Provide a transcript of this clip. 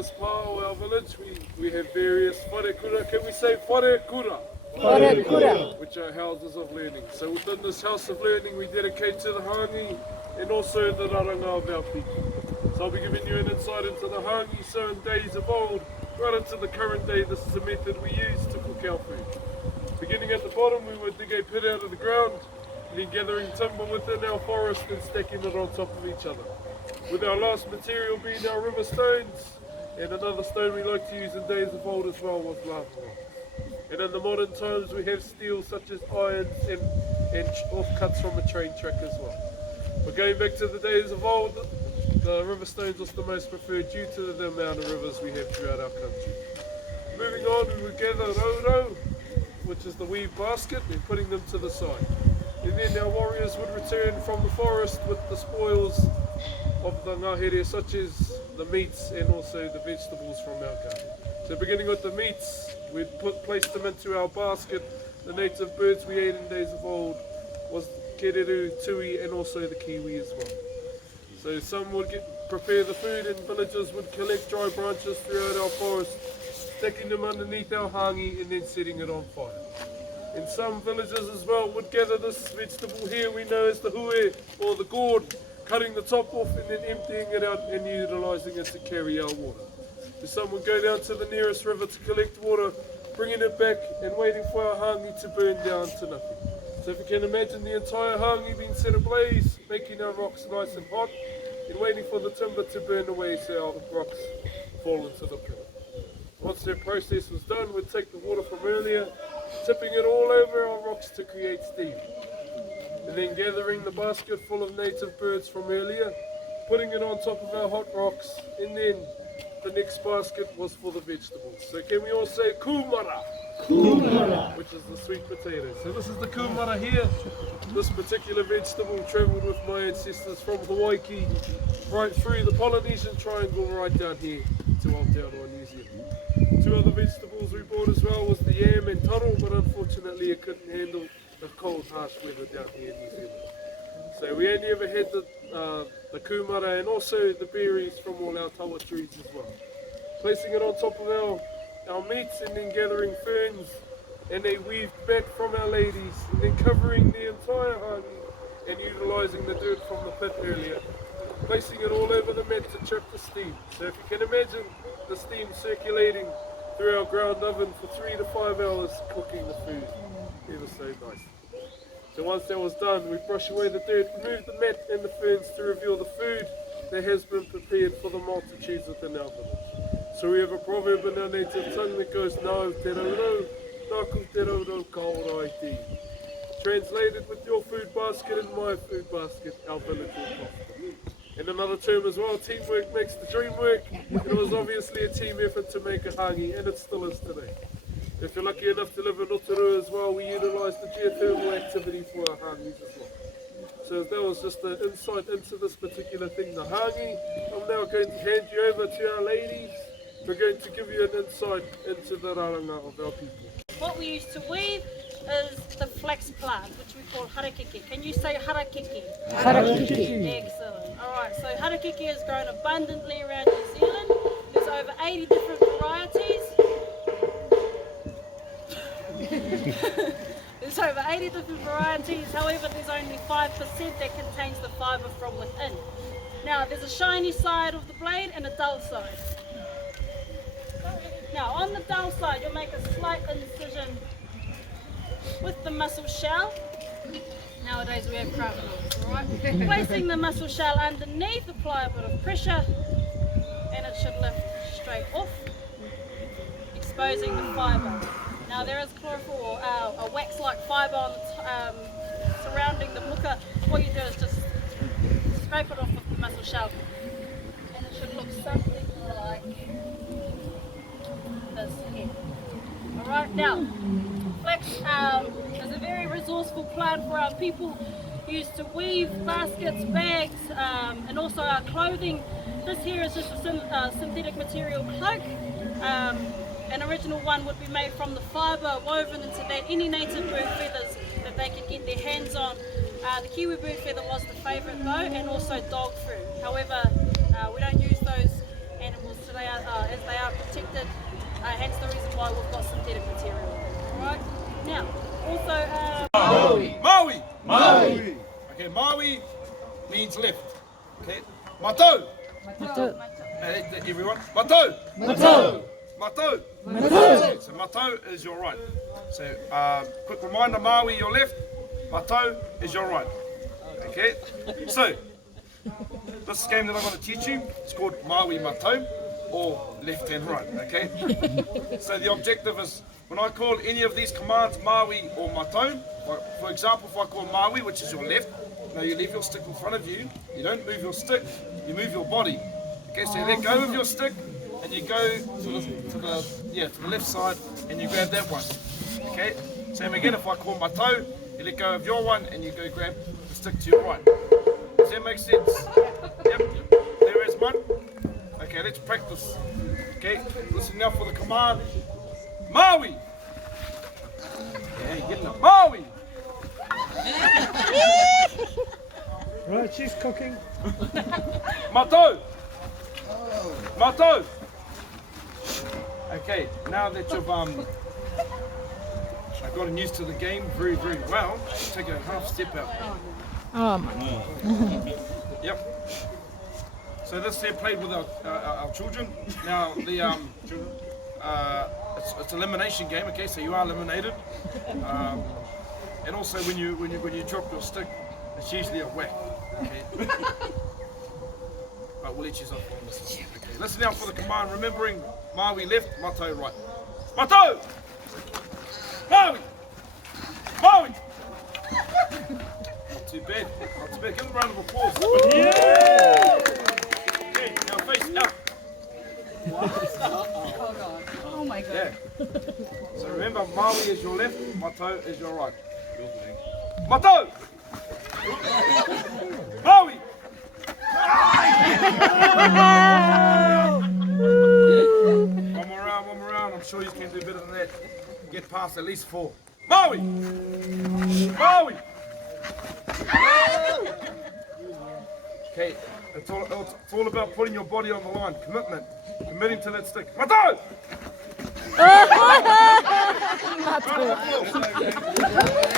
this pa or our village, we have various wharekura. Can we say wharekura? Wharekura. Which are houses of learning. So within this house of learning, we dedicate to the hangi and also the raranga of our people. So I'll be giving you an insight into the hangi. So in days of old, right into the current day, this is the method we use to cook our food. Beginning at the bottom, we would dig a pit out of the ground, and then gathering timber within our forest and stacking it on top of each other. With our last material being our river stones, and another stone we like to use in days of old as well was lava rocks. And in the modern times we have steel such as irons and offcuts from a train track as well. But going back to the days of old, the river stones was the most preferred due to the amount of rivers we have throughout our country. Moving on, we would gather roro, which is the weave basket, and putting them to the side. And then our warriors would return from the forest with the spoils of the ngahere, such as the meats and also the vegetables from our garden. So beginning with the meats, we'd place them into our basket. The native birds we ate in days of old was kereru, tui, and also the kiwi as well. So some would prepare the food, and villagers would collect dry branches throughout our forest, sticking them underneath our hangi and then setting it on fire. And some villagers as well would gather this vegetable here we know as the hue or the gourd, cutting the top off and then emptying it out and utilising it to carry our water. So some would go down to the nearest river to collect water, bringing it back and waiting for our hangi to burn down to nothing. So if you can imagine the entire hangi being set ablaze, making our rocks nice and hot, and waiting for the timber to burn away so our rocks fall into the pit. Once that process was done, we'd take the water from earlier, tipping it all over our rocks to create steam. And then gathering the basket full of native birds from earlier, putting it on top of our hot rocks, and then the next basket was for the vegetables. So can we all say kumara? Kumara. Which is the sweet potato. So this is the kumara here. This particular vegetable travelled with my ancestors from Hawaii right through the Polynesian Triangle right down here to Aotearoa, New Zealand. Two other vegetables we bought as well was the yam and taro, but unfortunately it couldn't handle the cold, harsh weather down here in New Zealand. So we only ever had the kumara and also the berries from all our tawa trees as well. Placing it on top of our meats and then gathering ferns and they weaved back from our ladies and then covering the entire hangi and utilising the dirt from the pit earlier. Placing it all over the mat to trap the steam. So if you can imagine the steam circulating through our ground oven for 3 to 5 hours cooking the food. It was so nice. So once that was done, we brush away the dirt, remove the mat and the ferns to reveal the food that has been prepared for the multitudes within our village. So we have a proverb in our native tongue that goes, "Nau te raurau, naku te raurau ka ora i te." Translated, with your food basket and my food basket, our village will prosper. And another term as well, teamwork makes the dream work. It was obviously a team effort to make a hangi, and it still is today. If you're lucky enough to live in Rotorua as well, we utilise the geothermal activity for our hangis as well. So that was just an insight into this particular thing, the hangi. I'm now going to hand you over to our ladies. We're going to give you an insight into the raranga of our people. What we used to weave is the flax plant, which we call harakeke. Can you say harakeke? Harakeke. Excellent. Alright, so harakeke has grown abundantly around New Zealand. There's over 80 different varieties. There's over 80 different varieties, however there's only 5% that contains the fibre from within. Now there's a shiny side of the blade and a dull side. Now on the dull side you'll make a slight incision with the mussel shell. Nowadays we have craft knives, alright? Placing the mussel shell underneath, apply a bit of pressure and it should lift straight off, exposing the fibre. Now there is chlorophyll or a wax-like fibre on the surrounding the muka. What you do is just scrape it off with the mussel shell and it should look something like this here. Alright, now flax is a very resourceful plant for our people. Used to weave baskets, bags and also our clothing. This here is just a synthetic material cloak. An original one would be made from the fibre woven into that any native bird feathers that they could get their hands on. The kiwi bird feather was the favourite though, and also dog fur. However, we don't use those animals today as Everyone. Matou. Matou. Matou. Matou. So Matou is your right. So quick reminder, Maui your left, Matou is your right. Okay? So this game that I'm going to teach you is called Maui Matou or left and right. Okay? So the objective is when I call any of these commands Maui or Matou, for example, if I call Maui, which is your left, now you leave your stick in front of you, you don't move your stick, you move your body. Okay, so you let go of your stick and you go to the left side and you grab that one. Okay, same again, if I call Matou, you let go of your one and you go grab the stick to your right. Does that make sense? Yep, there is one. Okay, let's practice. Okay, listen now for the command. Maui! Yeah, you're getting it. Maui! Right, she's cooking. Matou! Matou! Okay, now that you've I've gotten used to the game very, very well, take a half step out. Oh my God. Yep. So this here played with our children. Now the it's elimination game. Okay, so you are eliminated. And also when you drop your stick, it's usually a whack. Okay. But we'll let you off on this one. Okay. Listen now for the command. Remembering Maui left, Matou right. Matou! Maui! Maui! Not too bad. Not too bad. Give them a round of applause. Yeah! Okay, now face up. Oh my God. Yeah. So remember, Maui is your left, Matou is your right. Matou! Maui! One more round. I'm sure you can do better than that. Get past at least 4. Maui! Maui! Okay, it's all about putting your body on the line. Commitment. Committing to that stick. Matou! Round of applause.